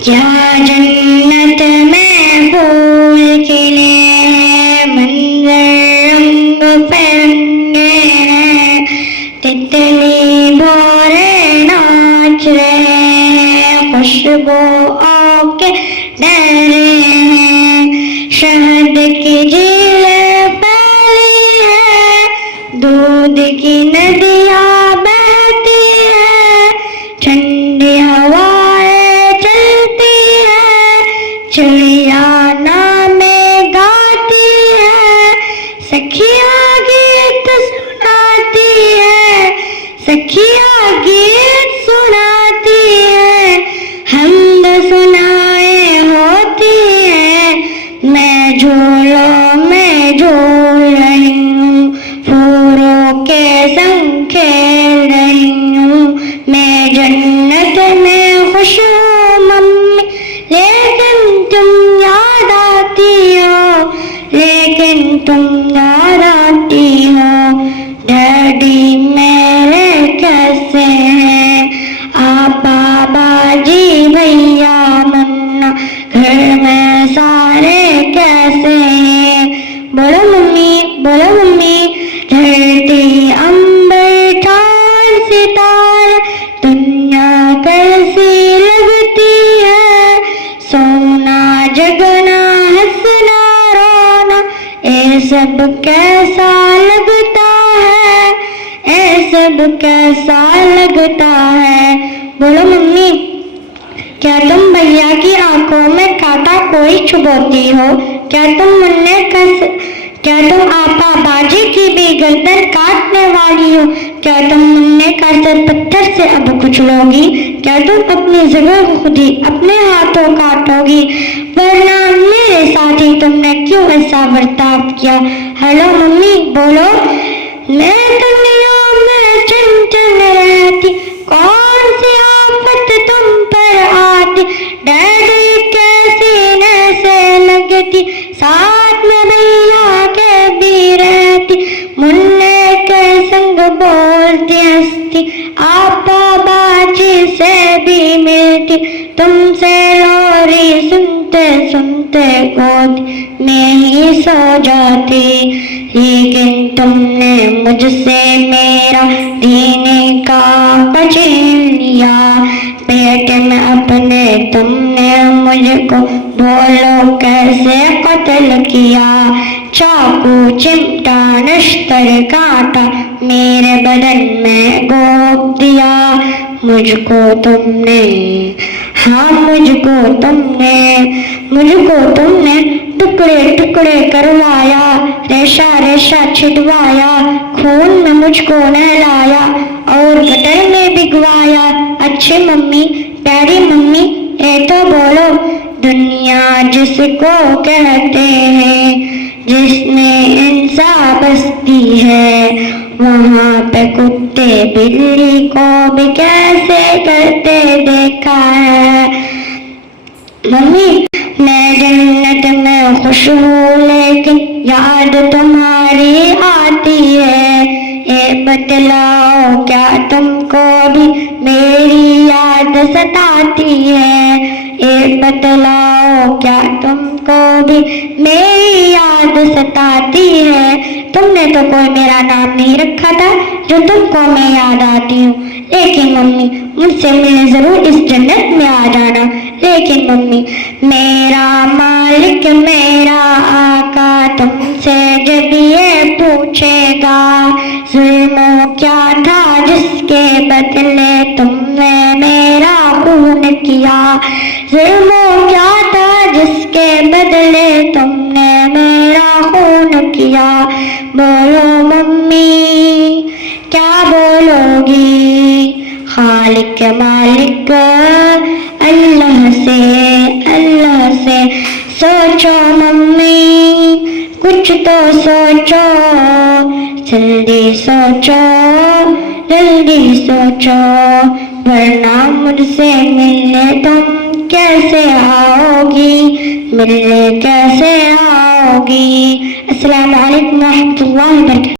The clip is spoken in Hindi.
क्या जन्नत में फूल खिले हैं, मंजर रंग बिरंगे हैं, तितली भौरे नाच रहे हैं, खुशबुओं के डरे हैं, शहद की झीलें फैली है, दूध की नदियाँ बहती है, ठंडी हवाएं चलती है, चिड़िया नामे गाती है, सखियाँ गीत सुनाती है, सखियाँ गीत सुनाती है, हमद सुनाए होती है, मैं झूलों में झूल रही हूँ, फूलों के संग खेल रही हूँ, मैं जन्नत में खुश हूँ मम्मी, लेकिन तुम याद आती हो, लेकिन तुम याद आती हो, डैडी मेरे कैसे हैं, आपा बाजी भैया मुन्ना घर में सारे कैसे हैं, बोलो मम्मी, धरती अंबर चांद सितारे दुनिया कैसी लगती है, सोना जगना हंसना रोना ये सब कैसा लगता है, ये सब कैसा लगता है, बोलो मम्मी। क्या तुम भैया की आंखों में कांटा कोई चुभोती हो, क्या तुम आपा बाजी की भी गर्दन काटने वाली हो, क्या तुम मुन्ने का सर पत्थर से अब कुचलोगी, क्या तुम अपनी जगह खुद ही अपने हाथों काटोगी, वरना मेरे साथ ही तुमने क्यों ऐसा बर्ताव किया। हेलो मम्मी, बोलो। मैं दुनिया में चंचल रहती, कौन सी आफत तुम पर आती, डैडी कैसी नैसे लगती, साथ में भैया के भी रहती, मुन्ने के संग बोलती हंसती, आपा बाजी से भी मिलती, तुमसे लोरी सुनते सुनते गोद में ही सो जाती, लेकिन तुमने मुझसे मेरा दीन का छीन लिया, पेट में अपने तुमने मुझको बोलो कैसे कत्ल किया, चाकू चिमटा नश्तर कांटा मेरे बदन में गोद दिया, मुझको तुमने टुकड़े टुकड़े करवाया, रेशा रेशा छिटवाया, खून में मुझको नहलाया और गटर में भिगवाया। अच्छी मम्मी, प्यारी मम्मी, ये तो बोलो, दुनिया जिसको कहते हैं, जिसमें इंसान बसती है, वहाँ पे कुत्ते बिल्ली को भी कैसे करते देखा है। मम्मी, मैं जन्नत में खुश हूँ, लेकिन याद तुम्हारी आती है, ये बतलाओ क्या तुमको भी मेरी याद सताती है, ये बतलाओ क्या तुमको भी मेरी याद सताती है, तुमने तो कोई मेरा नाम नहीं रखा था जो तुमको मैं याद आती हूँ, लेकिन मम्मी मुझसे मिलने जरूर इस जन्नत में आ जाना, लेकिन मम्मी मेरा मालिक मेरा आका तुमसे जब ये पूछेगा, जुल्म क्या था जिसके बदले तुमने मेरा खून किया, जुल्म क्या था जिसके बदले तुमने मेरा खून किया, बोलो मम्मी क्या बोलोगी। खालिक मालिक अल्लाह से सोचो मम्मी, कुछ तो सोचो, जल्दी सोचो, वरना मुझसे मिलने तुम कैसे आओगी, अस्सलाम वालेकुम व रहमतुल्लाहि व बरकातहू।